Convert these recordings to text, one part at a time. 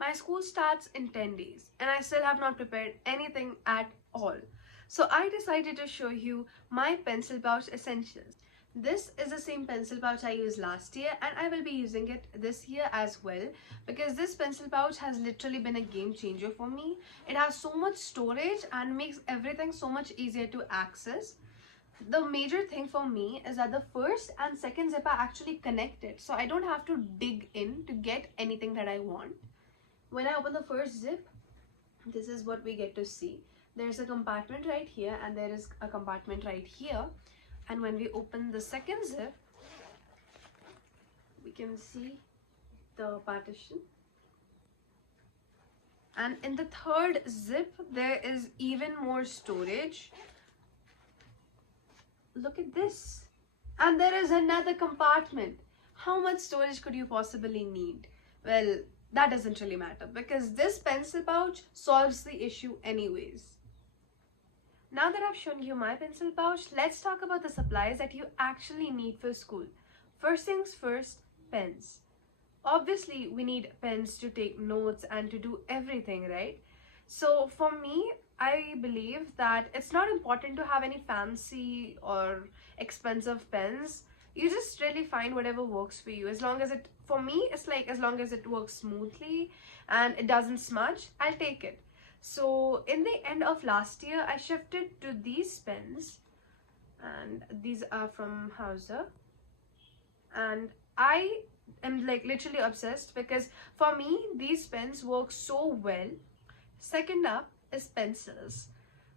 My school starts in 10 days and I still have not prepared anything at all. So I decided to show you my pencil pouch essentials. This is the same pencil pouch I used last year and I will be using it this year as well, because this pencil pouch has literally been a game changer for me. It has so much storage and makes everything so much easier to access. The major thing for me is that the first and second zip are actually connected, so I don't have to dig in to get anything that I want. When I open the first zip, this is what we get to see. There's a compartment right here and there is a compartment right here. And when we open the second zip, we can see the partition. And in the third zip, there is even more storage. Look at this. And there is another compartment. How much storage could you possibly need? Well, that doesn't really matter because this pencil pouch solves the issue anyways. Now that I've shown you my pencil pouch, let's talk about the supplies that you actually need for school. First things first, pens. Obviously, we need pens to take notes and to do everything, right? So for me, I believe that it's not important to have any fancy or expensive pens. You just really find whatever works for you. As long as for me, it's like as long as it works smoothly and it doesn't smudge, I'll take it. So in the end of last year, I shifted to these pens, and these are from Hauser, and I am like literally obsessed because for me these pens work so well. Second up is pencils.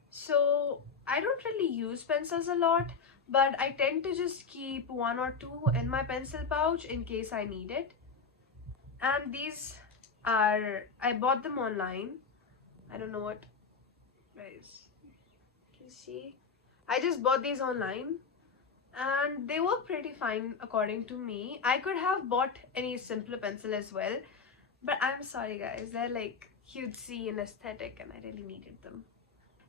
So I don't really use pencils a lot, but I tend to just keep one or two in my pencil pouch in case I need it. And these are, I bought them online. I don't know what, guys, can you see? I just bought these online and they work pretty fine according to me. I could have bought any simpler pencil as well, but I'm sorry guys, they're like cutesy and aesthetic and I really needed them.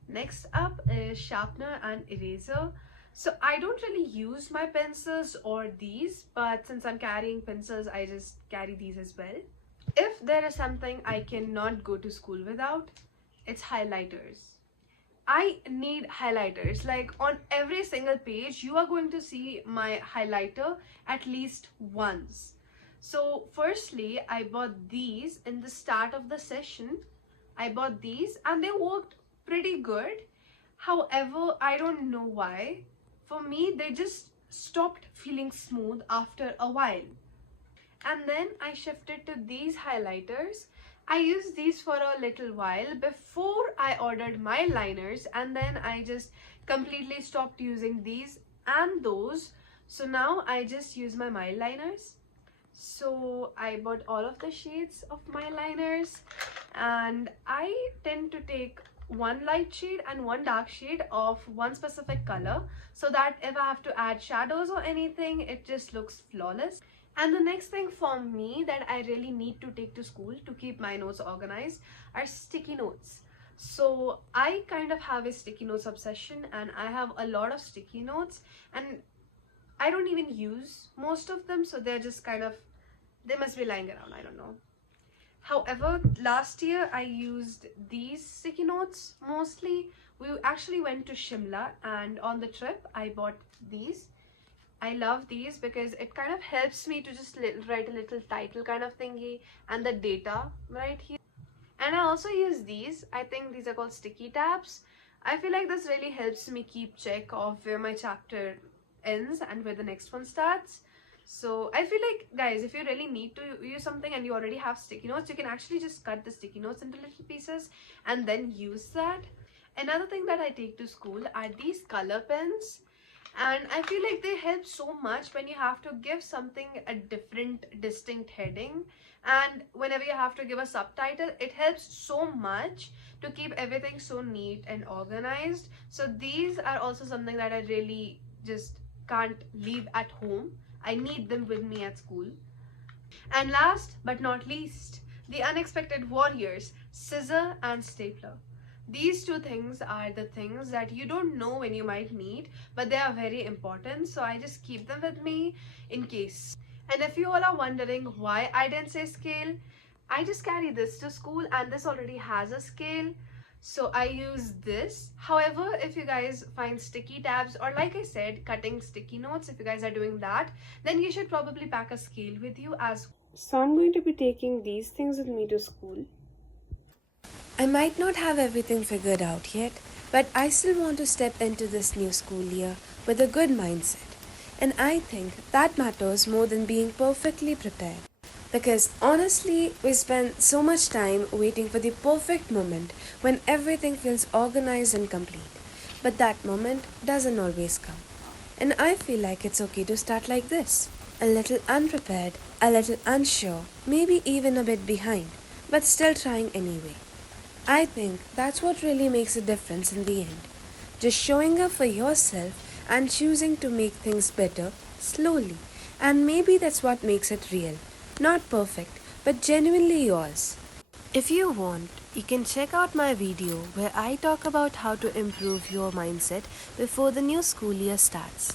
Next up is sharpener and eraser. So I don't really use my pencils or these, but since I'm carrying pencils, I just carry these as well. If there is something I cannot go to school without, it's highlighters. I need highlighters. Like on every single page, you are going to see my highlighter at least once. So firstly, I bought these in the start of the session. I bought these and they worked pretty good. However, I don't know why. For me, they just stopped feeling smooth after a while. And then I shifted to these highlighters. I used these for a little while before I ordered my liners, and then I just completely stopped using these and those. So now I just use my mild liners. So I bought all of the shades of my liners, and I tend to take one light shade and one dark shade of one specific color so that if I have to add shadows or anything, it just looks flawless. And the next thing for me that I really need to take to school to keep my notes organized are sticky notes. So I kind of have a sticky notes obsession and I have a lot of sticky notes and I don't even use most of them, so they're just kind of, they must be lying around, I don't know. However, last year I used these sticky notes mostly. We actually went to Shimla and on the trip I bought these. I love these because it kind of helps me to just write a little title kind of thingy and the data right here. And I also use these. I think these are called sticky tabs. I feel like this really helps me keep check of where my chapter ends and where the next one starts. So I feel like, guys, if you really need to use something and you already have sticky notes, you can actually just cut the sticky notes into little pieces and then use that. Another thing that I take to school are these color pens. And I feel like they help so much when you have to give something a different distinct heading, and whenever you have to give a subtitle, it helps so much to keep everything so neat and organized. So these are also something that I really just can't leave at home. I need them with me at school. And last but not least, the unexpected warriors, scissor and stapler. These two things are the things that you don't know when you might need, but they are very important, so I just keep them with me in case. And if you all are wondering why I didn't say scale, I just carry this to school and this already has a scale. So I use this. However, if you guys find sticky tabs or like I said, cutting sticky notes, if you guys are doing that, then you should probably pack a scale with you as well. So I'm going to be taking these things with me to school. I might not have everything figured out yet, but I still want to step into this new school year with a good mindset. And I think that matters more than being perfectly prepared. Because honestly, we spend so much time waiting for the perfect moment when everything feels organized and complete. But that moment doesn't always come. And I feel like it's okay to start like this. A little unprepared, a little unsure, maybe even a bit behind, but still trying anyway. I think that's what really makes a difference in the end. Just showing up for yourself and choosing to make things better slowly. And maybe that's what makes it real. Not perfect, but genuinely yours. If you want, you can check out my video where I talk about how to improve your mindset before the new school year starts.